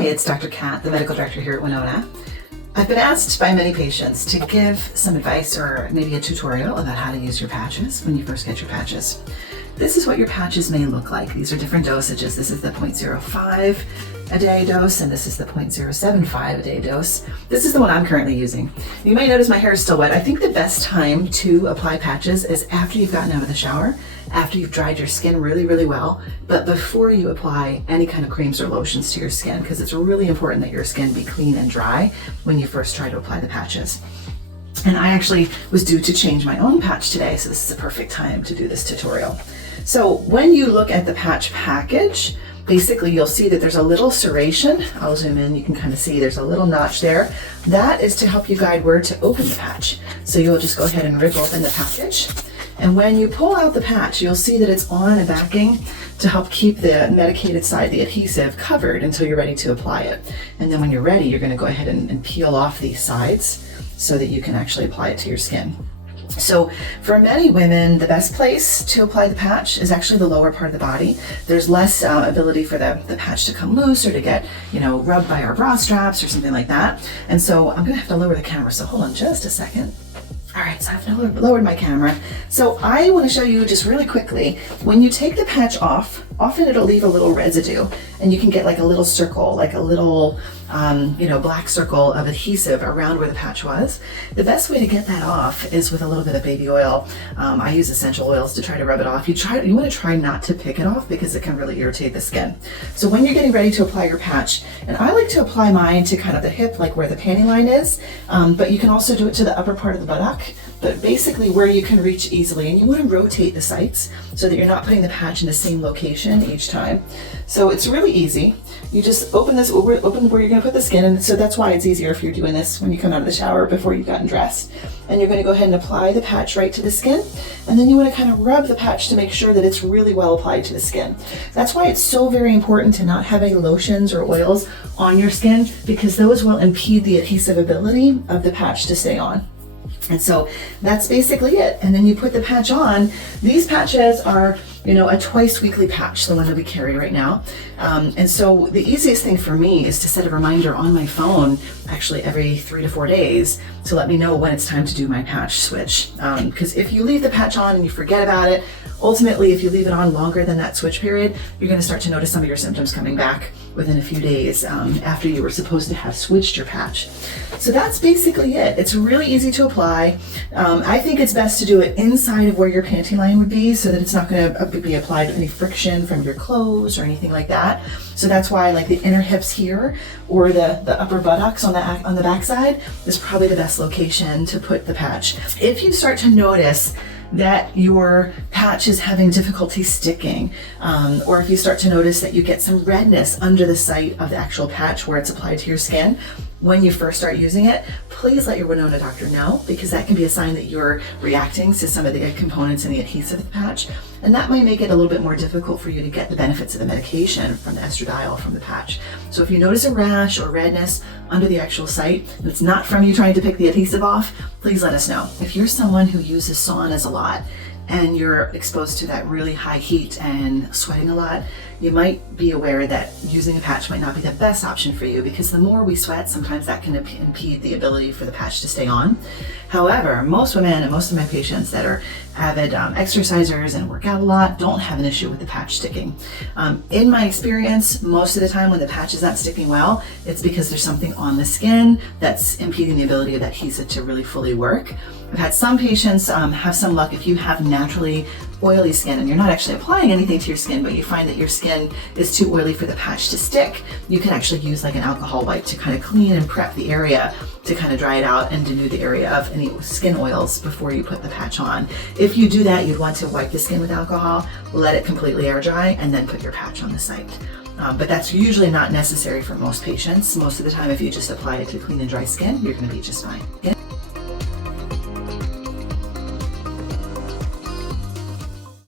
Hi, it's Dr. Kat, the medical director here at Winona. I've been asked by many patients to give some advice or maybe a tutorial about how to use your patches when you first get your patches. This is what your patches may look like. These are different dosages. This is the 0.05 a day dose, and this is the 0.075 a day dose. This is the one I'm currently using. You may notice my hair is still wet. I think the best time to apply patches is after you've gotten out of the shower, after you've dried your skin really, really well, but before you apply any kind of creams or lotions to your skin, because it's really important that your skin be clean and dry when you first try to apply the patches. And I actually was due to change my own patch today, so this is a perfect time to do this tutorial. So when you look at the patch package, basically you'll see that there's a little serration. I'll zoom in, you can kind of see there's a little notch there. That is to help you guide where to open the patch. So you'll just go ahead and rip open the package. And when you pull out the patch, you'll see that it's on a backing to help keep the medicated side, the adhesive, covered until you're ready to apply it. And then when you're ready, you're going to go ahead and peel off these sides so that you can actually apply it to your skin. So for many women, the best place to apply the patch is actually the lower part of the body. There's less ability for the patch to come loose or to get, rubbed by our bra straps or something like that. And so I'm gonna have to lower the camera, so hold on just a second. All right, so I've lowered my camera. So I want to show you just really quickly, when you take the patch off, often it'll leave a little residue and you can get like a little circle, like a little, black circle of adhesive around where the patch was. The best way to get that off is with a little bit of baby oil. I use essential oils to try to rub it off. You want to try not to pick it off because it can really irritate the skin. So when you're getting ready to apply your patch, and I like to apply mine to kind of the hip, like where the panty line is, but you can also do it to the upper part of the buttock, but basically where you can reach easily. And you want to rotate the sites so that you're not putting the patch in the same location each time. So it's really easy. You just open where you're going to put the skin, and so that's why it's easier if you're doing this when you come out of the shower before you've gotten dressed. And you're going to go ahead and apply the patch right to the skin, and then you want to kind of rub the patch to make sure that it's really well applied to the skin. That's why it's so very important to not have any lotions or oils on your skin, because those will impede the adhesive ability of the patch to stay on. And so that's basically it. And then you put the patch on. These patches are, a twice weekly patch, the one that we carry right now. And so the easiest thing for me is to set a reminder on my phone, actually every 3 to 4 days, to let me know when it's time to do my patch switch. Because if you leave the patch on and you forget about it, ultimately, if you leave it on longer than that switch period, you're going to start to notice some of your symptoms coming back within a few days after you were supposed to have switched your patch. So that's basically it. It's really easy to apply. I think it's best to do it inside of where your panty line would be so that it's not going to be applied to any friction from your clothes or anything like that. So that's why like the inner hips here or the upper buttocks on the back side is probably the best location to put the patch. If you start to notice that your patch is having difficulty sticking, or if you start to notice that you get some redness under the site of the actual patch where it's applied to your skin, when you first start using it, please let your Winona doctor know, because that can be a sign that you're reacting to some of the components in the adhesive of the patch, and that might make it a little bit more difficult for you to get the benefits of the medication from the estradiol from the patch. So if you notice a rash or redness under the actual site, and it's not from you trying to pick the adhesive off, please let us know. If you're someone who uses saunas a lot, and you're exposed to that really high heat and sweating a lot, you might be aware that using a patch might not be the best option for you, because the more we sweat, sometimes that can impede the ability for the patch to stay on. However, most women and most of my patients that are avid exercisers and work out a lot don't have an issue with the patch sticking. In my experience, most of the time when the patch is not sticking well, it's because there's something on the skin that's impeding the ability of that adhesive to really fully work. I've had some patients have some luck. If you have naturally oily skin and you're not actually applying anything to your skin, but you find that your skin is too oily for the patch to stick, you can actually use like an alcohol wipe to kind of clean and prep the area to kind of dry it out and denude the area of any skin oils before you put the patch on. If you do that, you'd want to wipe the skin with alcohol, let it completely air dry, and then put your patch on the site. But that's usually not necessary for most patients. Most of the time, if you just apply it to clean and dry skin, you're going to be just fine.